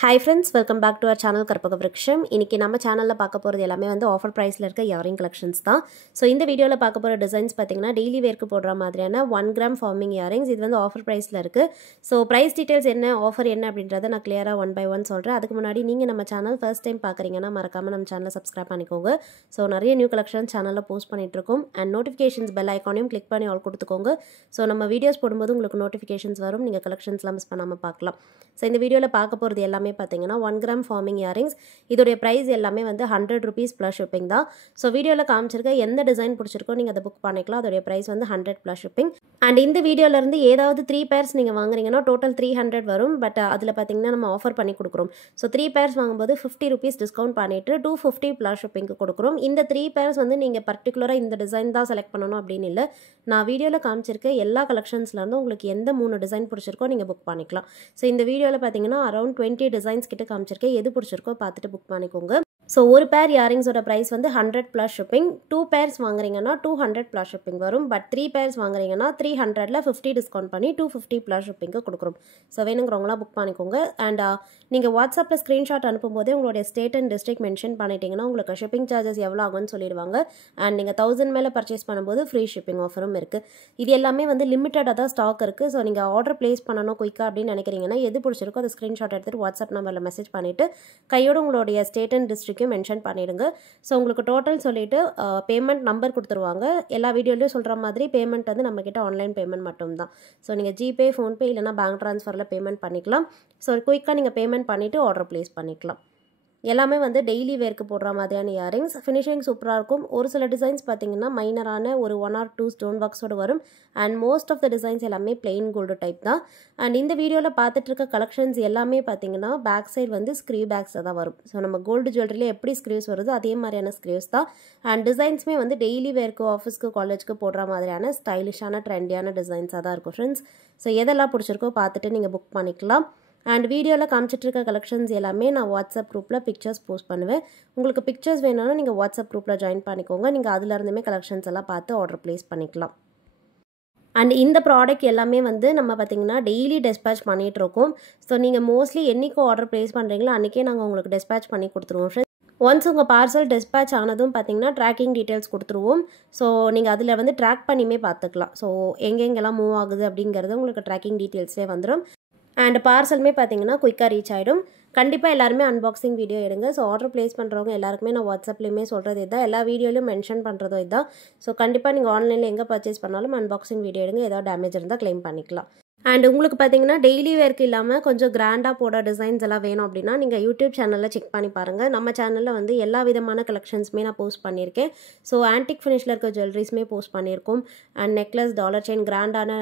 Hi friends, welcome back to our channel Karpaga Vriksham. இன்னைக்கு நம்ம சேனல்ல பார்க்க போறது எல்லாமே வந்து ஆஃபர் பிரைஸ்ல இருக்க இயரிங் கலெக்ஷன்ஸ் தான். சோ இந்த வீடியோல பார்க்க போற டிசைன்ஸ் பாத்தீங்கன்னா டெய்லி வேர்க்கு போடுற மாதிரியான 1 கிராம் ஃபார்மிங் இயரிங்ஸ். இது வந்து ஆஃபர் பிரைஸ்ல இருக்கு. சோ பிரைஸ் டீடைல்ஸ் என்ன, ஆஃபர் என்ன அப்படின்றத நான் கிளியரா ஒன் பை ஒன் சொல்றேன். அதுக்கு முன்னாடி நீங்க நம்ம சேனல் ஃபர்ஸ்ட் டைம் பார்க்கறீங்கன்னா மறக்காம நம்ம சேனலை சப்ஸ்கிரைப் பண்ணிக்கோங்க. சோ நிறைய நியூ கலெக்ஷன் சேனல்ல போஸ்ட் பண்ணிட்டு இருக்கோம். அண்ட் நோட்டிஃபிகேஷன்ஸ் பெல் ஐகானையும் கிளிக் பண்ணி ஆல் கொடுத்துக்கோங்க. சோ நம்ம வீடியோஸ் போடும்போது உங்களுக்கு நோட்டிஃபிகேஷன்ஸ் வரும். நீங்க கலெக்ஷன்ஸ்லாம் மிஸ் பண்ணாம பார்க்கலாம். சோ இந்த வீடியோல பார்க்க போறது எல்லாமே பாத்தீங்கன்னா 1 கிராம் ஃபார்மிங் இயரிங்ஸ். இதோட பிரைஸ் எல்லாமே வந்து 100 rupees plus shipping தான். சோ வீடியோல காமிச்சிருக்க எந்த டிசைன் பிடிச்சிருக்கோ நீங்க அதை புக் பண்ணிக்கலாம். அதோட பிரைஸ் வந்து 100 plus shipping. அண்ட் இந்த வீடியோல இருந்து ஏதாவது 3 pairs நீங்க வாங்குறீங்கன்னா டோட்டல் 300 வரும். பட் அதுல பாத்தீங்கன்னா நம்ம ஆஃபர் பண்ணி கொடுக்குறோம். சோ 3 pairs வாங்கும்போது 50 rupees டிஸ்கவுண்ட் பண்ணிட்டு 250 plus shipping கொடுக்குறோம். இந்த 3 pairs வந்து நீங்க பர்టిక్యులரா இந்த டிசைன் தான் செலக்ட் பண்ணனும் அப்படினு இல்ல. நான் வீடியோல காமிச்சிருக்க எல்லா கலெக்ஷன்ஸ்ல இருந்து உங்களுக்கு எந்த 3 டிசைன் பிடிச்சிருக்கோ நீங்க புக் பண்ணிக்கலாம். சோ இந்த வீடியோல பாத்தீங்கன்னா அரௌண்ட் 20 டிசைன்ஸ் கிட்ட காமிச்சிருக்கேன். எது பிடிச்சிருக்கோ பார்த்துட்டு புக் பண்ணிக்கோங்க. ஸோ ஒரு பேர் இயரிங்ஸோட ப்ரைஸ் வந்து 100 plus shipping. 2 pairs வாங்குறீங்கன்னா 200 plus shipping வரும். பட் 3 pairs வாங்குறீங்கன்னா 300ல 50 டிஸ்கவுண்ட் பண்ணி 250 plus shipping கொடுக்குறோம். ஸோ வேணுங்கிறவங்களாம் புக் பண்ணிக்கோங்க. அண்ட் நீங்கள் வாட்ஸ்அப்பில் ஸ்க்ரீன்ஷாட் அனுப்பும்போதே உங்களுடைய ஸ்டேட் அண்ட் டிஸ்ட்ரிக்ட் மென்ஷன் பண்ணிட்டீங்கன்னா உங்களுக்கு ஷிப்பிங் சார்ஜஸ் எவ்வளோ ஆகும்னு சொல்லிடுவாங்க. அண்ட் நீங்கள் 1000 மேலே பர்ச்சேஸ் பண்ணும்போது ஃப்ரீ ஷிப்பிங் ஆஃபரும் இருக்குது. இது எல்லாமே வந்து லிமிட்டடாக தான் ஸ்டாக் இருக்குது. ஸோ நீங்கள் ஆர்டர் பிளேஸ் பண்ணணும் குயிக்காக அப்படின்னு நினைக்கிறீங்கன்னா எது பிடிச்சிருக்கோ அதை ஸ்க்ரீன்ஷாட் எடுத்துகிட்டு வாட்ஸ்அப் நம்பரில் மெசேஜ் பண்ணிவிட்டு கையோட உங்களுடைய ஸ்டேட் அண்ட் டிஸ்ட்ரிக்ட் மென்ஷன் பண்ணிடுங்க. ஸோ உங்களுக்கு டோட்டல் சொல்லிட்டு பேமெண்ட் நம்பர் கொடுத்துருவாங்க. எல்லா வீடியோலையும் சொல்கிற மாதிரி பேமெண்ட் வந்து நம்மக்கிட்ட ஆன்லைன் பேமெண்ட் மட்டும்தான். ஸோ நீங்கள் ஜிபே, ஃபோன்பே இல்லைனா பேங்க் ட்ரான்ஸ்ஃபரில் பேமெண்ட் பண்ணிக்கலாம். ஸோ குயிக்காக நீங்கள் பேமெண்ட் பண்ணிவிட்டு ஆர்டர் ப்ளேஸ் பண்ணிக்கலாம். எல்லாமே வந்து டெய்லி வேர்க்கு போடுற மாதிரியான இயரிங்ஸ். ஃபினிஷிங் சூப்பராக இருக்கும். ஒரு சில டிசைன்ஸ் பார்த்தீங்கன்னா மைனரான ஒரு 1 or 2 ஸ்டோன் ஒர்க்ஸோடு வரும். And most of the designs எல்லாமே பிளெயின் கோல்டு டைப் தான். அண்ட் இந்த வீடியோவில் பார்த்துட்டு இருக்க கலெக்ஷன்ஸ் எல்லாமே பார்த்தீங்கன்னா பேக் சைடு வந்து ஸ்க்ரீவ் பேக்ஸ் தான் வரும். ஸோ நம்ம கோல்டு ஜுவல்லரியில் எப்படி ஸ்க்ரீவ்ஸ் வருதோ அதே மாதிரியான ஸ்க்ரீவ்ஸ் தான். அண்ட் டிசைன்ஸுமே வந்து டெய்லி வேர்க்கு, ஆஃபீஸ்க்கு, காலேஜ்க்கு போடுற மாதிரியான ஸ்டைலிஷான ட்ரெண்டியான டிசைன்ஸாக தான் இருக்கும் ஃப்ரெண்ட்ஸ். ஸோ எதெல்லாம் பிடிச்சிருக்கோ பார்த்துட்டு நீங்கள் புக் பண்ணிக்கலாம். அண்ட் வீடியோவில் காமிச்சிட்டு இருக்க கலெக்ஷன்ஸ் எல்லாமே நான் வாட்ஸ்அப் குரூப்பில் பிக்சர்ஸ் போஸ்ட் பண்ணுவேன். உங்களுக்கு பிக்சர்ஸ் வேணும்னா நீங்கள் வாட்ஸ்அப் குரூப்பில் ஜாயின் பண்ணிக்கோங்க. நீங்கள் அதுலேருந்துமே கலெக்ஷன்ஸ் எல்லாம் பார்த்து ஆர்டர் ப்ளேஸ் பண்ணிக்கலாம். அண்ட் இந்த ப்ராடக்ட் எல்லாமே வந்து நம்ம பார்த்திங்கன்னா டெய்லி டெஸ்பேச் பண்ணிகிட்ருக்கோம். ஸோ நீங்கள் மோஸ்ட்லி என்றைக்கு ஆர்டர் ப்ளேஸ் பண்ணுறீங்களோ அன்றைக்கே நாங்கள் உங்களுக்கு டெஸ்பேச் பண்ணி கொடுத்துருவோம் ஃப்ரெண்ட்ஸ். ஒன்ஸ் உங்கள் பார்சல் டெஸ்பேச் ஆனதும் பார்த்தீங்கன்னா ட்ராக்கிங் டீட்டெயில்ஸ் கொடுத்துருவோம். ஸோ நீங்கள் அதில் வந்து ட்ராக் பண்ணியுமே பார்த்துக்கலாம். ஸோ எங்கெங்கெல்லாம் மூவ் ஆகுது அப்படிங்கிறது உங்களுக்கு ட்ராக்கிங் டீட்டெயில்ஸே வந்துடும். அண்ட் பார்சலுமே பார்த்தீங்கன்னா குயிக்காக ரீச் ஆகிடும். கண்டிப்பாக எல்லாருமே அன்பாக்சிங் வீடியோ எடுங்க. ஸோ ஆர்டர் ப்ளேஸ் பண்ணுறவங்க எல்லாருக்குமே நான் வாட்ஸ்அப்லேயுமே சொல்கிறது இதுதான், எல்லா வீடியோலையும் மென்ஷன் பண்ணுறதோ இதுதான். ஸோ கண்டிப்பாக நீங்கள் ஆன்லைனில் எங்கே பர்ச்சேஸ் பண்ணாலும் அன்பாக்சிங் வீடியோ எடுங்க. ஏதாவது டேமேஜ் இருந்தால் க்ளைம் பண்ணிக்கலாம். அண்ட் உங்களுக்கு பார்த்தீங்கன்னா டெய்லி வேர்க்கு இல்லாமல் கொஞ்சம் கிராண்டாக போட டிசைன்ஸ் எல்லாம் வேணும் அப்படின்னா நீங்கள் யூடியூப் சேனலில் செக் பண்ணி பாருங்கள். நம்ம சேனலில் வந்து எல்லா விதமான கலெக்ஷன்ஸுமே நான் போஸ்ட் பண்ணியிருக்கேன். ஸோ ஆன்டிக் ஃபினிஷில் இருக்க ஜுவல்லரிஸுமே போஸ்ட் பண்ணியிருக்கோம். அண்ட் நெக்லஸ், டாலர் செயின், கிராண்டான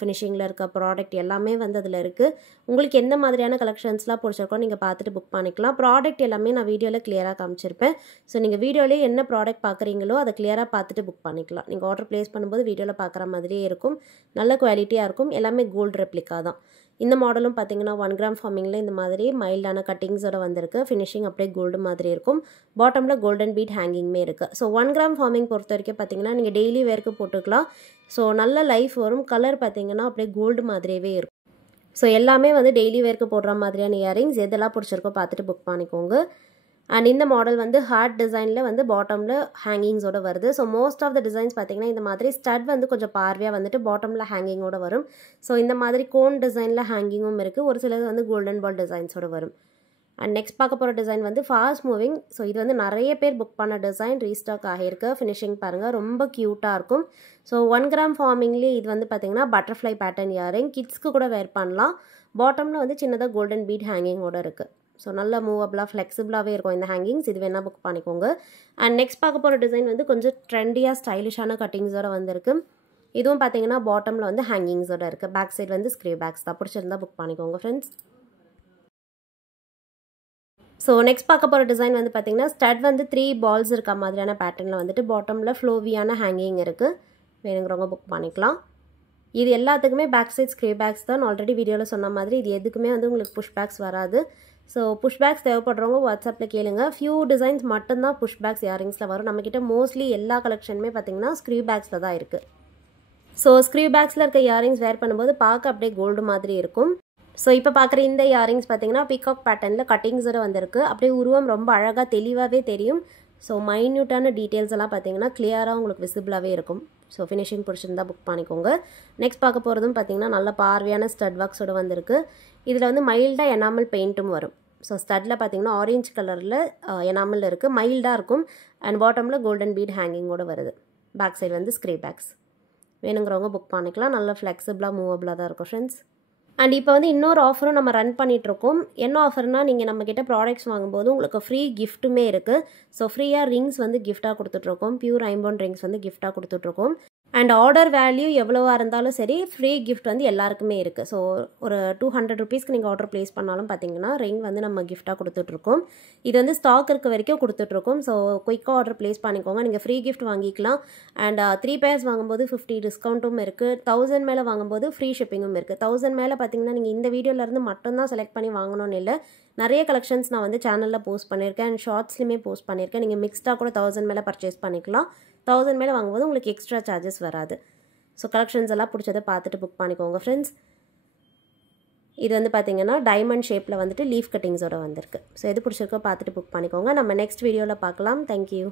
ஃபினிஷிங்கில் இருக்க ப்ராடக்ட் எல்லாமே வந்து அதில் இருக்குது. உங்களுக்கு எந்த மாதிரியான கலெக்ஷன்ஸ்லாம் பிடிச்சிருக்கோ நீங்கள் பார்த்துட்டு புக் பண்ணிக்கலாம். ப்ராடக்ட் எல்லாமே நான் வீடியோவில் கிளியராக காமிச்சிருப்பேன். ஸோ நீங்கள் வீடியோலேயே என்ன ப்ராடக்ட் பார்க்குறீங்களோ அதை கிளியராக பார்த்துட்டு புக் பண்ணிக்கலாம். நீங்கள் ஆர்டர் ப்ளேஸ் பண்ணும்போது வீடியோவில் பார்க்குற மாதிரியே இருக்கும். நல்ல குவாலிட்டியாக இருக்கும். எல்லாமே கோல்டு ரெப்ளிகா தான். இந்த மாடலும் பார்த்தீங்கன்னா 1 கிராம் ஃபார்மிங்கில் இந்த மாதிரி மைல்டான கட்டிங்ஸோட வந்திருக்கு. ஃபினிஷிங் அப்படியே கோல்டு மாதிரி இருக்கும். பாட்டமில் கோல்டன் பீட் ஹேங்கிங்குமே இருக்குது. ஸோ 1 கிராம் ஃபார்மிங் பொறுத்த வரைக்கும் பார்த்தீங்கன்னா நீங்கள் டெய்லி வேர்க்கு போட்டுக்கலாம். ஸோ நல்ல லைஃப் வரும். கலர் பார்த்தீங்கன்னா அப்படியே கோல்டு மாதிரியே இருக்கும். ஸோ எல்லாமே வந்து டெய்லி வேர்க்கு போடுற மாதிரியான இயரிங்ஸ். எதெல்லாம் பிடிச்சிருக்கோ பார்த்துட்டு புக் பண்ணிக்கோங்க. அண்ட் இந்த மாடல் வந்து ஹார்ட் டிசைனில் வந்து பாட்டமில் ஹேங்கிங்ஸோட வருது. So most of the designs பார்த்தீங்கன்னா இந்த மாதிரி ஸ்டட் வந்து கொஞ்சம் பார்வையாக வந்துட்டு பாட்டமில் ஹேங்கிங்கோட வரும். ஸோ இந்த மாதிரி கோன் டிசைனில் ஹேங்கிங்கும் இருக்குது. ஒரு சிலது வந்து கோல்டன் பால் டிசைன்ஸோட வரும். அண்ட் நெக்ஸ்ட் பார்க்க போகிற டிசைன் வந்து ஃபாஸ்ட் மூவிங். ஸோ இது வந்து நிறைய பேர் புக் பண்ண டிசைன், ரீஸ்டாக் ஆகியிருக்கு. ஃபினிஷிங் பாருங்கள், ரொம்ப க்யூட்டாக இருக்கும். ஸோ 1 கிராம் ஃபார்மிங்லேயே இது வந்து பார்த்தீங்கன்னா பட்டர்ஃப்ளை பேட்டர்ன் இயரிங். கிட்ஸ்க்கு கூட வேர் பண்ணலாம். பாட்டமில் வந்து சின்னதாக கோல்டன் பீட் ஹேங்கிங்கோட இருக்குது. ஸோ நல்ல மூவபிளாக ஃப்ளெக்சிபிளாகவே இருக்கும் இந்த ஹேங்கிங்ஸ். இது வேணால் புக் பண்ணிக்கோங்க. அண்ட் நெக்ஸ்ட் பார்க்க போகிற டிசைன் வந்து கொஞ்சம் ட்ரெண்டியாக ஸ்டைலிஷான கட்டிங்ஸோட வந்திருக்கு. இதுவும் பார்த்தீங்கன்னா பாட்டமில் வந்து ஹேங்கிங்ஸோட இருக்குது. பேக் சைடு வந்து ஸ்க்ரீவ் பேக்ஸ் தான். பிடிச்சிருந்தா புக் பண்ணிக்கோங்க ஃப்ரெண்ட்ஸ். ஸோ நெக்ஸ்ட் பார்க்க போகிற டிசைன் வந்து பார்த்தீங்கன்னா ஸ்டட் வந்து 3 balls இருக்க மாதிரியான பேட்டர்னில் வந்துட்டு பாட்டமில் ஃப்ளோவியான ஹேங்கிங் இருக்குது. வேணுங்கிறவங்க புக் பண்ணிக்கலாம். இது எல்லாத்துக்குமே பேக் சைட் ஸ்க்ரீவ் பேக்ஸ் தான். ஆல்ரெடி வீடியோவில் சொன்ன மாதிரி இது எதுக்குமே வந்து உங்களுக்கு புஷ் பேக்ஸ் வராது. ஸோ புஷ் பேக்ஸ் தேவைப்படுறவங்க வாட்ஸ்அப்பில் கேளுங்க. ஃபியூ டிசைன்ஸ் மட்டும்தான் புஷ் பேக்ஸ் இயரிங்ஸில் வரும். நம்மக்கிட்ட மோஸ்ட்லி எல்லா கலெக்ஷனுமே பார்த்தீங்கன்னா ஸ்க்ரீவ் பேக்ஸில் தான் இருக்குது. ஸோ ஸ்க்ரீவ் பேக்ஸில் இருக்க இயரிங்ஸ் வேர் பண்ணும்போது பார்க்க அப்படியே கோல்டு மாதிரி இருக்கும். ஸோ இப்போ பார்க்குற இந்த இயரிங்ஸ் பார்த்தீங்கன்னா பீகாக் பேட்டர்னில் கட்டிங்ஸோட வந்திருக்கு. அப்படியே உருவம் ரொம்ப அழகாக தெளிவாகவே தெரியும். ஸோ மைன்யூட்டான டீட்டெயில்ஸ் எல்லாம் பார்த்தீங்கன்னா கிளியராக உங்களுக்கு விசிபிளாகவே இருக்கும். ஸோ ஃபினிஷிங் பிடிச்சிருந்தா புக் பண்ணிக்கோங்க. நெக்ஸ்ட் பார்க்க போகிறதும் பார்த்தீங்கன்னா நல்ல பார்வையான ஸ்டட் ஒர்க்ஸோட வந்திருக்கு. இதில் வந்து மைல்டாக எனாமல் பெயிண்ட்டும் வரும். ஸோ ஸ்டட்டில் பார்த்தீங்கன்னா ஆரஞ்சு கலரில் எனாமல் இருக்குது, மைல்டாக இருக்கும். அண்ட் பாட்டமில் கோல்டன் பீட் ஹேங்கிங்கோடு வருது. பேக் சைடு வந்து ஸ்க்ரே பேக்ஸ். வேணுங்கிறவங்க புக் பண்ணிக்கலாம். நல்ல ஃப்ளெக்சிபிளாக மூவபிளாக தான் இருக்கும் ஃப்ரெண்ட்ஸ். அண்ட் இப்போ வந்து இன்னொரு ஆஃபரும் நம்ம ரன் பண்ணிகிட்ருக்கோம். என்ன ஆஃபர்னால் நீங்கள் நம்மக்கிட்ட ப்ராடக்ட்ஸ் வாங்கும்போது உங்களுக்கு ஃப்ரீ கிஃப்ட்டுமே இருக்குது. ஸோ ஃப்ரீயாக ரிங்ஸ் வந்து கிஃப்ட்டாக கொடுத்துட்ருக்கோம். பியூர் ஐம்பொன் ரிங்ஸ் வந்து கிஃப்ட்டாக கொடுத்துட்ருக்கோம். அண்ட் ஆர்டர் வேல்யூ எவ்வளோவா இருந்தாலும் சரி ஃப்ரீ கிஃப்ட் வந்து எல்லாருக்குமே இருக்குது. ஸோ ஒரு 200 ருபீஸ்க்கு நீங்கள் ஆர்டர் ப்ளேஸ் பண்ணாலும் பார்த்தீங்கன்னா ரிங் வந்து நம்ம கிஃப்ட்டாக கொடுத்துட்ருக்கோம். இது வந்து ஸ்டாக் இருக்க வரைக்கும் கொடுத்துட்ருக்கோம். ஸோ குயிக்காக ஆர்டர் ப்ளேஸ் பண்ணிக்கோங்க. நீங்கள் ஃப்ரீ கிஃப்ட் வாங்கிக்கலாம். அண்ட் 3 பேர்ஸ் வாங்கும்போது 50 டிஸ்கவுண்ட்டும் இருக்குது. 1000 மேலே வாங்கும்போது ஃப்ரீ ஷிப்பிங்கும் இருக்குது. 1000 மேலே பார்த்தீங்கன்னா நீங்கள் இந்த வீடியோலேருந்து மட்டும்தான் செலக்ட் பண்ணி வாங்கணும்னு இல்லை. நிறைய கலெக்ஷன்ஸ் நான் வந்து சேனலில் போஸ்ட் பண்ணியிருக்கேன் அண்ட் ஷார்ட்ஸ்லையுமே போஸ்ட் பண்ணியிருக்கேன். நீங்கள் மிக்ஸ்டாக கூட 1000 மேலே பர்ச்சேஸ் பண்ணிக்கலாம். 1000 மேலே வாங்கும்போது உங்களுக்கு எக்ஸ்ட்ரா சார்ஜஸ் வராது. ஸோ கலெக்ஷன்ஸ் எல்லாம் பிடிச்சதை பார்த்துட்டு புக் பண்ணிக்கோங்க ஃப்ரெண்ட்ஸ். இது வந்து பார்த்தீங்கன்னா டைமண்ட் ஷேப்பில் வந்துட்டு லீஃப் கட்டிங்ஸோட வந்திருக்கு. ஸோ எது பிடிச்சிருக்கோ பார்த்துட்டு புக் பண்ணிக்கோங்க. நம்ம நெக்ஸ்ட் வீடியோவில் பார்க்கலாம். தேங்க்யூ.